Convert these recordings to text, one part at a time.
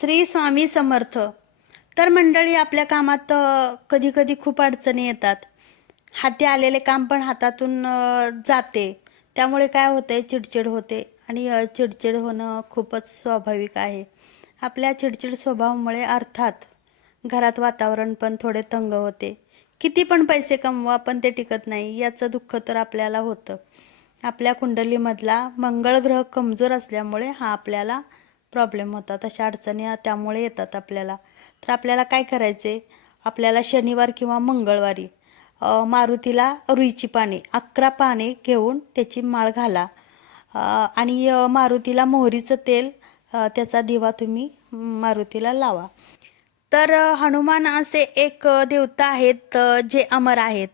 श्री स्वामी समर्थ. तर मंडळी आपल्या कामात कधी कधी खूप अडचणी येतात. हाती आलेले काम पण हातातून जाते. त्यामुळे काय होते चिडचिड होते आणि चिडचिड होणं खूपच स्वाभाविक आहे. आपल्या चिडचिड स्वभावामुळे अर्थात घरात वातावरण पण थोडे तंग होते. किती पण पैसे कमवा पण ते टिकत नाही. याचं दुःख तर आपल्याला होतं. आपल्या कुंडलीमधला मंगळ ग्रह कमजोर असल्यामुळे हा आपल्याला प्रॉब्लेम होतात अशा अडचणी त्यामुळे येतात आपल्याला. तर आपल्याला काय करायचे आपल्याला शनिवार किंवा मंगळवारी मारुतीला रुईची पाने अकरा पाने घेऊन त्याची माळ घाला. आणि मारुतीला मोहरीचं तेल त्याचा दिवा तुम्ही मारुतीला लावा. तर हनुमान असे एक देवता आहेत जे अमर आहेत.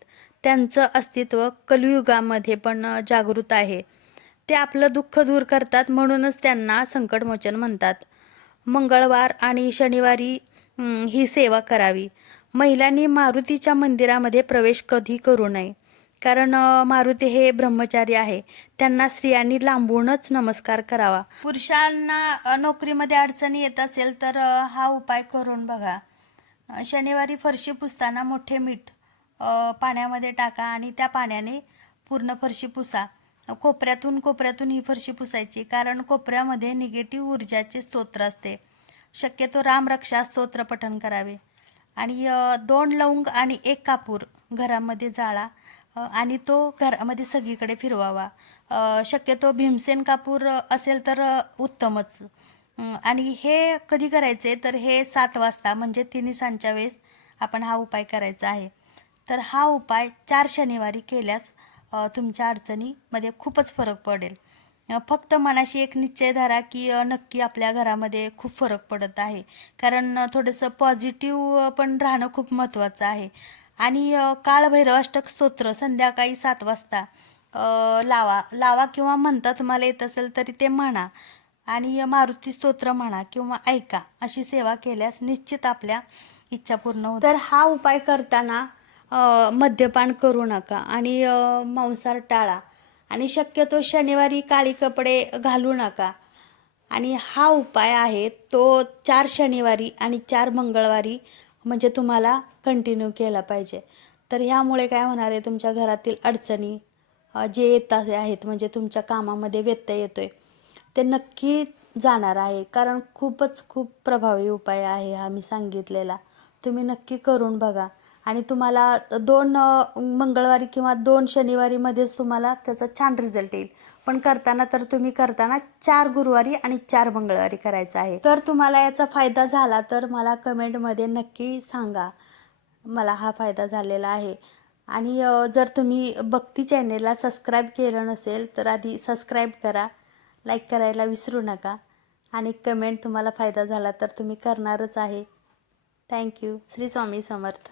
त्यांचं अस्तित्व कलियुगामध्ये पण जागृत आहे. ते आपलं दुःख दूर करतात म्हणूनच त्यांना संकटमोचन म्हणतात. मंगळवार आणि शनिवारी ही सेवा करावी. महिलांनी मारुतीच्या मंदिरामध्ये प्रवेश कधी करू नये. कारण मारुती हे ब्रह्मचारी आहे. त्यांना स्त्रियांनी लांबूनच नमस्कार करावा. पुरुषांना नोकरीमध्ये अडचणी येत असेल तर हा उपाय करून बघा. शनिवारी फरशी पुसताना मोठे मीठ पाण्यामध्ये टाका आणि त्या पाण्याने पूर्ण फरशी पुसा. कोपऱ्यातून कोपऱ्यातून ही फरशी पुसायची कारण कोपऱ्यामध्ये निगेटिव्ह ऊर्जाचे स्तोत्र असते. शक्यतो रामरक्षा स्तोत्र पठण करावे. आणि दोन लवंग आणि एक कापूर घरामध्ये जाळा आणि तो घरामध्ये सगळीकडे फिरवावा. शक्यतो भीमसेन कापूर असेल तर उत्तमच. आणि हे कधी करायचे तर हे सात वाजता म्हणजे तिन्ही सांच्या वेळेस आपण हा उपाय करायचा आहे. तर हा उपाय चार शनिवारी केल्यास तुमच्या अडचणीमध्ये खूपच फरक पडेल. फक्त मनाशी एक निश्चय धरा की नक्की आपल्या घरामध्ये खूप फरक पडत आहे. कारण थोडंसं पॉझिटिव्ह पण राहणं खूप महत्त्वाचं आहे. आणि काळभैरवाष्टक स्तोत्र संध्याकाळी सात वाजता लावा लावा किंवा म्हणता तुम्हाला येत असेल तरी ते म्हणा. आणि मारुती स्तोत्र म्हणा किंवा ऐका अशी सेवा केल्यास निश्चित आपल्या इच्छा पूर्ण होते. तर हा उपाय करताना मद्यपान करू नका आणि मांसार मांसाहार टाळा. आणि शक्यतो शनिवारी काळी कपडे घालू नका. आणि हा उपाय आहे तो चार शनिवारी आणि चार मंगळवारी म्हणजे तुम्हाला कंटिन्यू केला पाहिजे. तर ह्यामुळे काय होणार आहे तुमच्या घरातील अडचणी जे येत आहेत म्हणजे तुमच्या कामामध्ये व्यत्यय येतो आहे ते नक्की जाणार आहे. कारण खूपच खूप प्रभावी उपाय आहे हा मी सांगितलेला. तुम्ही नक्की करून बघा. आणि तुम्हाला दोन मंगळवारी किंवा दोन शनिवारीमध्येच तुम्हाला त्याचा छान रिझल्ट येईल. पण करताना तर तुम्ही करताना चार गुरुवारी आणि चार मंगळवारी करायचं आहे. तर तुम्हाला याचा फायदा झाला तर मला कमेंटमध्ये नक्की सांगा. मला हा फायदा झालेला आहे. आणि जर तुम्ही भक्ती चॅनेलला सबस्क्राईब केलं नसेल तर आधी सबस्क्राईब करा. लाईक करायला विसरू नका. आणि कमेंट तुम्हाला फायदा झाला तर तुम्ही करणारच आहे. Thank you Shri Swami Samarth.